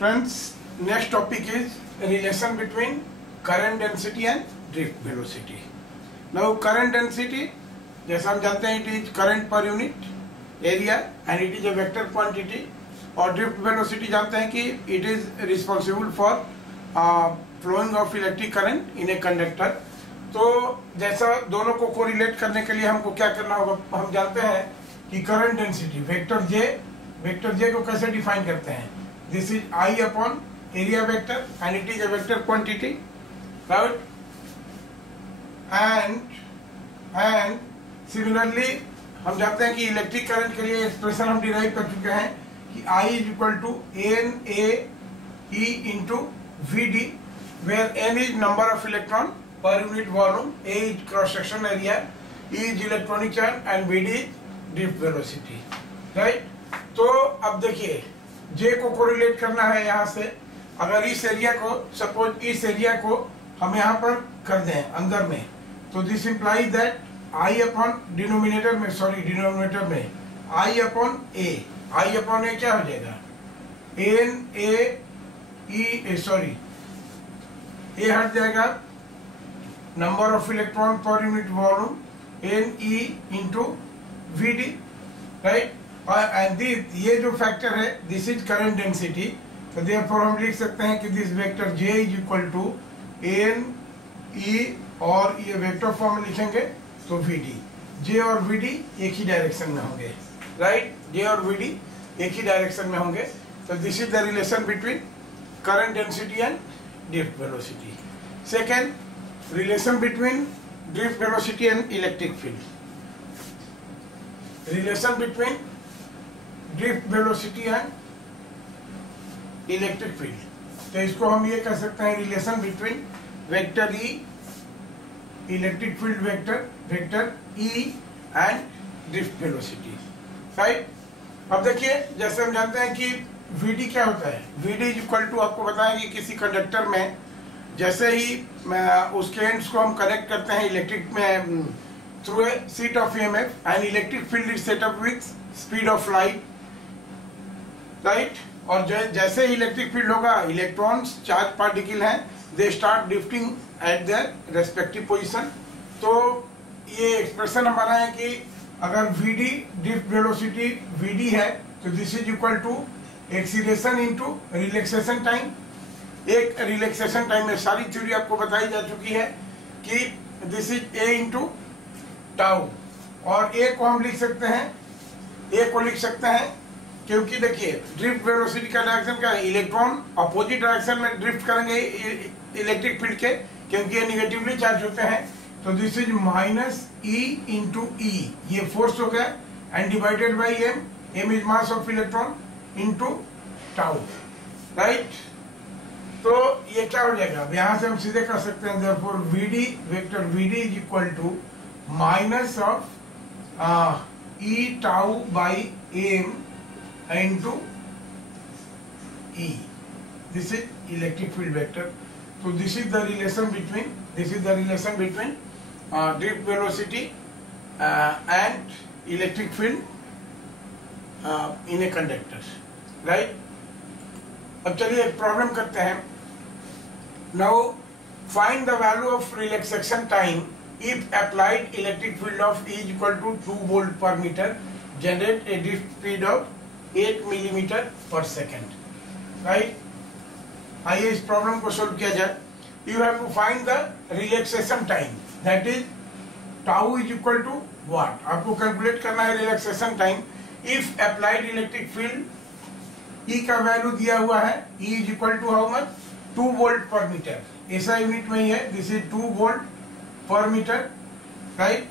Friends, next topic is relation between current density and drift velocity. Now current density, जैसा हम जानते हैं, it is current per unit area and it is a vector quantity. और drift velocity जानते हैं कि it is responsible for flowing of electric current in a conductor. तो जैसा दोनों को कोरिलेट करने के लिए हमको क्या करना होगा, हम जानते हैं कि करंट डेंसिटी वेक्टर जे को कैसे डिफाइन करते हैं. This is I upon area vector and it is a vector quantity, right. And similarly हम जानते हैं कि इलेक्ट्रिक करंट के लिए एक्सप्रेशन हम डिराइव कर चुके हैं कि I is equal to N A E into V D, where N is number of electron per unit volume, A is cross section area, E is electronic charge and V D is drift velocity, right. तो अब देखिए J को correlate करना है यहाँ से. अगर इस एरिया को, सपोज इस एरिया को हम यहाँ पर कर दें अंदर में, तो this implies that I upon denominator में I अपॉन A क्या हो जाएगा, N A E sorry A हट जाएगा, number of electron per unit volume N E into V D, right. And ये जो फैक्टर है दिस इज करंट डेंसिटी. तो देयरफॉर हम लिख सकते हैं कि this vector J is equal to N E, और ये वेक्टर फॉर्म लिखेंगे तो वी डी. जे और वी डी एक ही डायरेक्शन में होंगे, राइट. जे और वी डी एक ही डायरेक्शन में होंगे. तो this is the relation between current density and drift velocity. Second, relation between drift velocity and electric field. Relation between drift velocity and electric field. तो इसको हम ये कह सकते हैं relation between vector E, electric field vector E and drift velocity, right. अब देखिए जैसे हम जानते हैं कि VD क्या होता है. VD इज इक्वल टू, आपको बताएं कि किसी कंडक्टर में जैसे ही उसके एंड्स को हम कनेक्ट करते हैं इलेक्ट्रिक में through a sheet of EMF and electric field is set up with speed of light, right. और जैसे ही इलेक्ट्रिक फील्ड होगा, इलेक्ट्रॉन्स चार्ज पार्टिकल हैं, they start drifting eight their respective position. तो ये एक्सप्रेशन हमारा है कि अगर वीडी ड्रिफ्ट वेलोसिटी वीडी है तो this is equal to acceleration into relaxation time. एक रिलैक्सेशन टाइम में सारी थ्योरी आपको बताई जा चुकी है कि this is A into tau. और ए को हम लिख सकते हैं, क्योंकि देखिए ड्रिफ्ट वेलोसिटी का डायरेक्शन क्या है, इलेक्ट्रॉन अपोजिट डायरेक्शन में ड्रिफ्ट करेंगे इलेक्ट्रिक फील्ड के, क्योंकि ये निगेटिवली चार्ज होते हैं. तो this is minus E into E, ये फोर्स हो गया, and divided by M is mass of electron into tau, right. तो ये क्या हो जाएगा, यहाँ से हम सीधे कर सकते हैं therefore VD vector VD is equal to minus of E tau by M into E. This is electric field vector. तो this is the relation between drift velocity and electric field in a conductor, right. अब चलिए एक problem करते हैं. Now find the value of relaxation time if applied electric field of E is equal to 2 volt per meter, generate a drift speed of 8 millimeter per second, right. आइए इस problem को solve किया जाए. You have to find the relaxation time, that is tau is equal to what. आपको calculate करना है relaxation time if applied electric field. E का value दिया हुआ है, E is equal to how much, 2 volt पर मीटर. ऐसा unit में ही है, दिस इज 2 वोल्ट पर metre, right.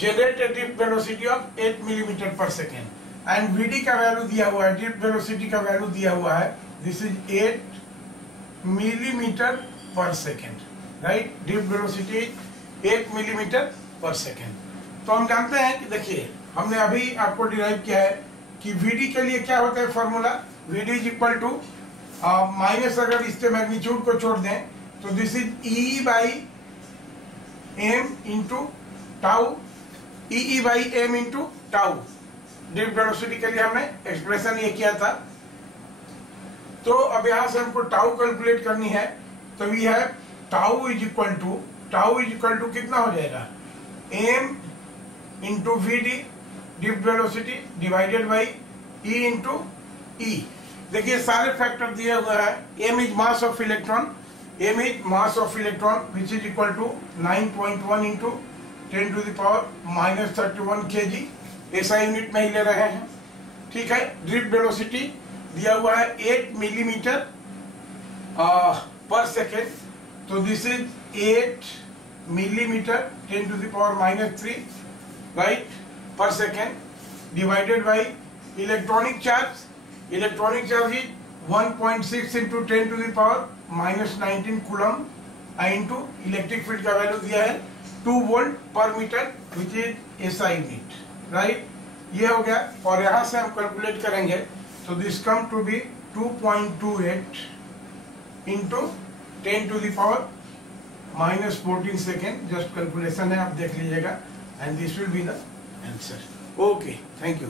Generate a drift velocity of 8 millimetre पर सेकेंड, एंड VD का वैल्यू दिया हुआ है, ड्रिफ्ट वेलोसिटी का वैल्यू दिया हुआ है, दिस इज 8 मिलीमीटर पर second, right. Drift velocity 8 millimetre पर सेकेंड. तो हम जानते हैं कि देखिए हमने अभी आपको डिराइव किया है कि VD के लिए क्या होता है formula, VD is equal to minus, अगर इसके मैग्नीट्यूड को छोड़ दें तो this is E by M into tau, E by M into tau. Drift velocity के लिए हमने एक्सप्रेशन ये किया था. तो अब यहाँ से हमको टाउ कैलकुलेट करनी है, तो we have tau is equal to कितना हो जाएगा, M into V D drift velocity divided by E into E. देखिए सारे फैक्टर दिए हुए हैं। M is mass of electron, which is equal to 9.1 into 10 to the power -31 kg, ऐसा unit में ही ले रहे हैं। ठीक है, ड्रिफ्ट वेलोसिटी दिया हुआ है 8 मिलीमीटर पर सेकेंड, तो this is 8 millimetre 10 to the power -3 right पर second divided by electronic charge is 1.6 into 10 to the power -19 coulomb into electric field का वैल्यू दिया है 2 वोल्ट पर metre which is SI unit right. ये हो गया, और यहाँ से हम कैलकुलेट करेंगे तो this come to be 2.28 into 10 to the power -14 second. Just calculation है, आप देख लीजिएगा, and this will be the answer. Okay, thank you.